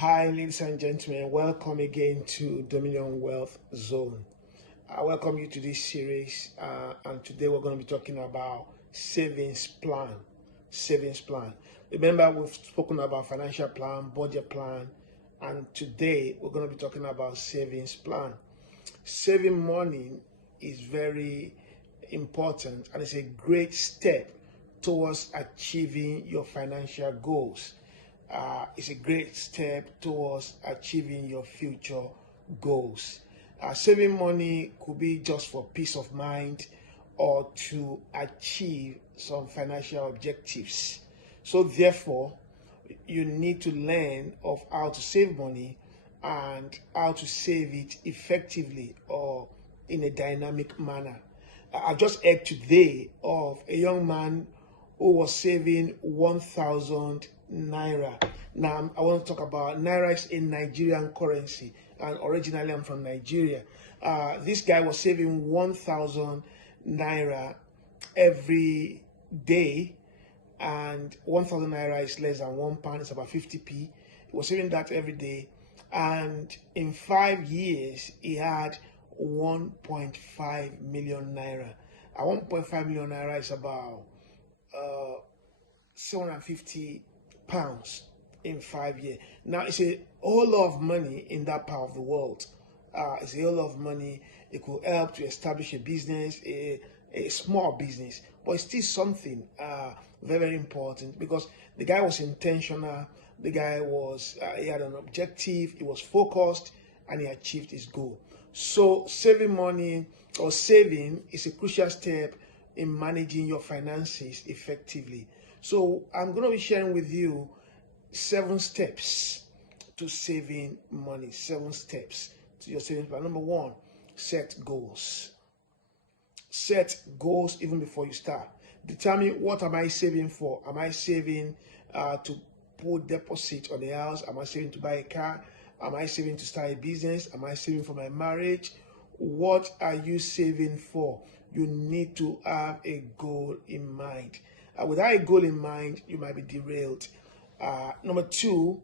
Hi, ladies and gentlemen. Welcome again to Dominion Wealth Zone. I welcome you to this series, and today we're going to be talking about savings plan. Savings plan. Remember, we've spoken about financial plan, budget plan, and today we're going to be talking about savings plan. Saving money is very important, and it's a great step towards achieving your financial goals. It's a great step towards achieving your future goals. Saving money could be just for peace of mind or to achieve some financial objectives. So therefore, you need to learn of how to save money and how to save it effectively or in a dynamic manner. I just heard today of a young man who was saving 1,000 naira. Now, I want to talk about naira is a Nigerian currency, and originally I'm from Nigeria. This guy was saving 1,000 naira every day, and 1,000 naira is less than £1, it's about 50p. He was saving that every day, and in 5 years, he had 1.5 million naira. 1.5 million naira is about 750 pounds in 5 years. Now, it's a whole lot of money in that part of the world. It's a whole lot of money. It could help to establish a business, a small business, but it's still something very, very important because the guy was intentional. The guy was, he had an objective, he was focused, and he achieved his goal. So saving money or saving is a crucial step in managing your finances effectively. So I'm going to be sharing with you 7 steps to saving money. 7 steps to your savings plan. Number 1, set goals. Set goals even before you start. Determine, what am I saving for? Am I saving to put deposit on the house? Am I saving to buy a car? Am I saving to start a business? Am I saving for my marriage? What are you saving for? You need to have a goal in mind. Without a goal in mind, you might be derailed. Number 2,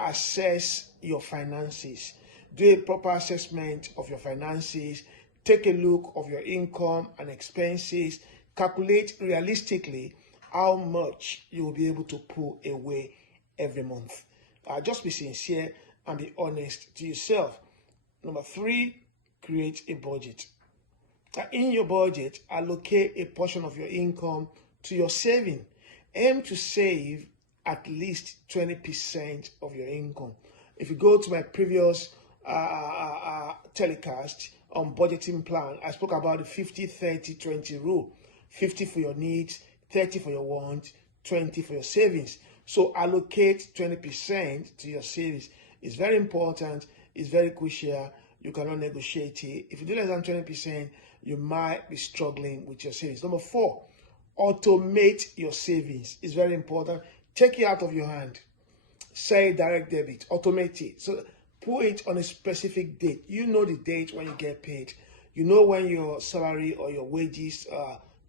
assess your finances. Do a proper assessment of your finances. Take a look of your income and expenses. Calculate realistically how much you will be able to pull away every month. Just be sincere and be honest to yourself. Number 3, create a budget. In your budget, allocate a portion of your income to your saving. Aim to save at least 20% of your income. If you go to my previous telecast on budgeting plan, I spoke about the 50-30-20 rule. 50 for your needs, 30 for your wants, 20 for your savings. So allocate 20% to your savings. It's very important. It's very crucial. You cannot negotiate it. If you do less than 20%, you might be struggling with your savings. Number 4, automate your savings. It's very important. Take it out of your hand. Say direct debit. Automate it. So put it on a specific date. You know the date when you get paid. You know when your salary or your wages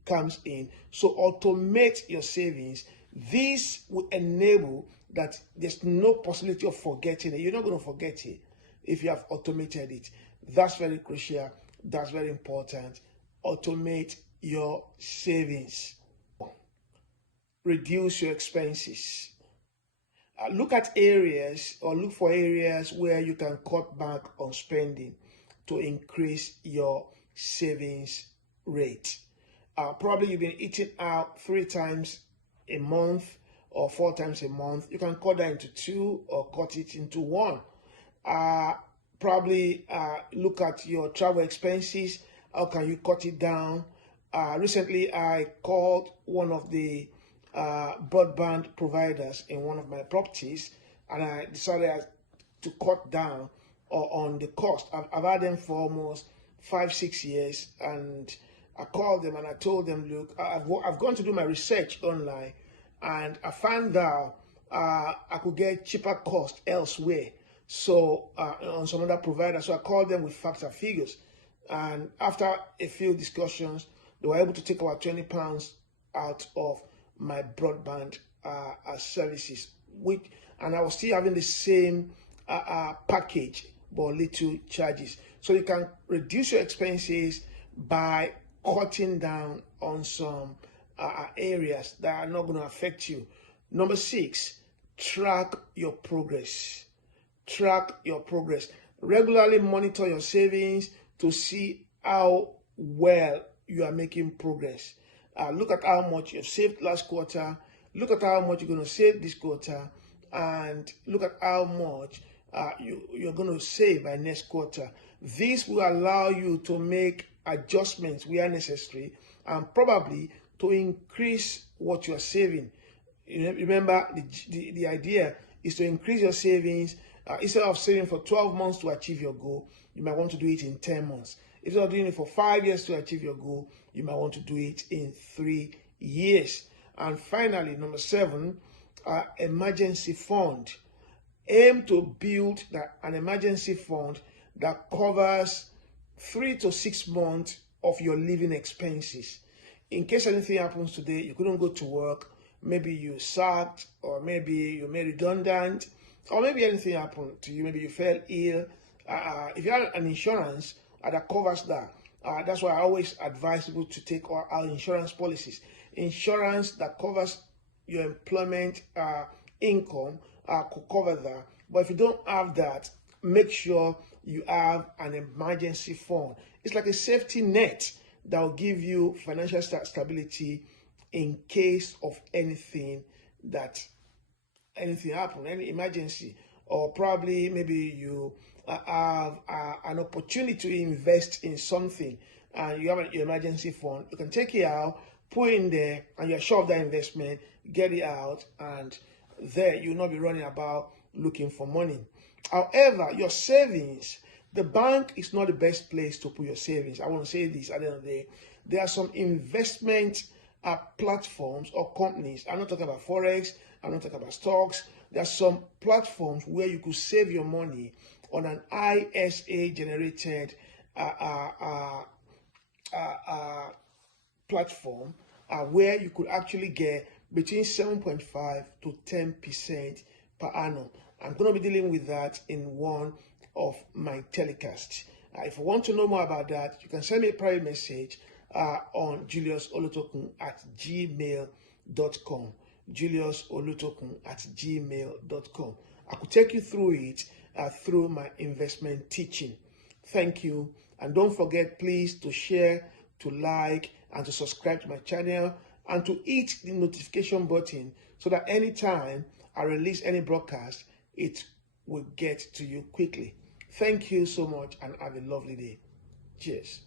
comes in. So automate your savings. This will enable that there's no possibility of forgetting it. You're not going to forget it if you have automated it. That's very crucial. That's very important. Automate your savings. Reduce your expenses. Look at areas or look for areas where you can cut back on spending to increase your savings rate. Probably you've been eating out 3 times a month or 4 times a month. You can cut that into 2 or cut it into 1. Probably look at your travel expenses. How can you cut it down? Recently, I called one of the broadband providers in one of my properties, and I decided to cut down on the cost. I've had them for almost 5-6 years, and I called them and I told them, look, I've gone to do my research online, and I found out I could get cheaper cost elsewhere. So on some other provider. So I called them with facts and figures, and after a few discussions, they were able to take about £20 out of my broadband services. and I was still having the same package but little charges. So you can reduce your expenses by cutting down on some areas that are not going to affect you. Number 6, track your progress. Track your progress. Regularly monitor your savings to see how well you are making progress. Look at how much you've saved last quarter. Look at how much you're going to save this quarter, and look at how much you're going to save by next quarter. This will allow you to make adjustments where necessary, and probably to increase what you're saving. Remember, the idea is to increase your savings. Instead of saving for 12 months to achieve your goal, you might want to do it in 10 months. Instead of doing it for 5 years to achieve your goal, you might want to do it in 3 years. And finally, number 7, emergency fund. Aim to build an emergency fund that covers 3 to 6 months of your living expenses. In case anything happens today, you couldn't go to work, maybe you sacked, or maybe you made redundant, or maybe anything happened to you, maybe you fell ill. If you have an insurance that covers that, that's why I always advise people to take our insurance policies. Insurance that covers your employment income could cover that. But if you don't have that, make sure you have an emergency fund. It's like a safety net that will give you financial stability in case of anything happen, any emergency, or probably maybe you have an opportunity to invest in something and you have an emergency fund. You can take it out, put it in there, and you're sure of that investment, get it out, and there you'll not be running about looking for money. However, your savings, the bank is not the best place to put your savings. I want to say this at the end of the day. There are some investment platforms or companies. I'm not talking about Forex. I'm not talking about stocks. There are some platforms where you could save your money on an ISA generated platform where you could actually get between 7.5 to 10% per annum. I'm going to be dealing with that in one of my telecasts. If you want to know more about that, you can send me a private message on juliusolutokun@gmail.com. juliusolutokun@gmail.com. I could take you through it through my investment teaching. Thank you. And don't forget, please, to share, to like, and to subscribe to my channel, and to hit the notification button so that anytime I release any broadcast, it will get to you quickly. Thank you so much, and have a lovely day. Cheers.